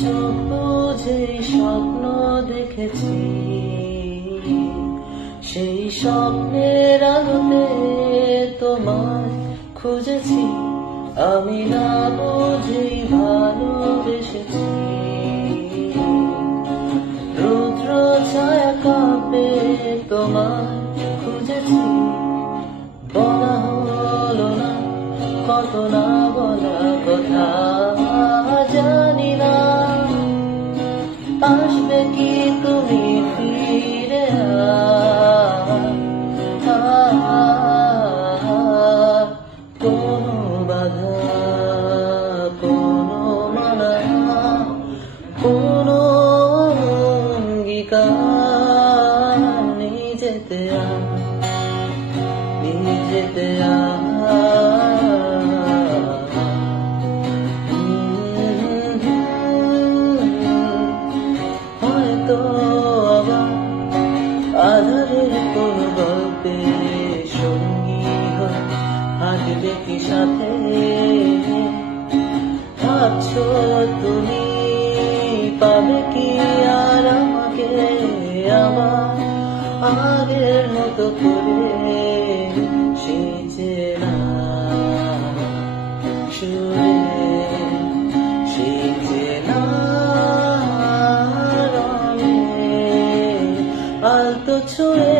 চোখ বুঝে স্বপ্ন দেখেছি, সেই স্বপ্নের আলোতে তোমায় খুঁজেছি। আমি না বুঝেই ভালোবেসেছি। রুদ্র ছায়া কাঁপে তোমায় খুঁজেছি। বলা হলো না কত না বলা কথা, জানি না আসবে কি তুমি ফিরে। কোনো বাধা, কোনো মানা, কোনো অঙ্গীকার নেই যেতে যেতে হয়তো আবার আধারের কোন গল্পে সঙ্গী হয়ে হাঁটবে কি সাথে। ভাবছো তুমি পাবে কি আর আমাকে আবার আগের মতো করে, সেই চেনা সুরে, সেই চেনা রঙে আলতো ছুঁয়ে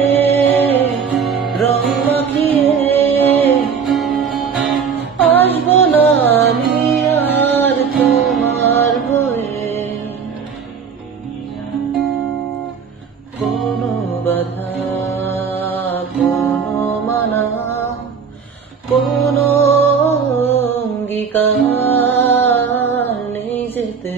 রং মাখিয়ে আসবো না আমি আর তোমার হয়ে। কোনো বাধা, কোনো মানা, কোনো অঙ্গীকার নেই যেতে।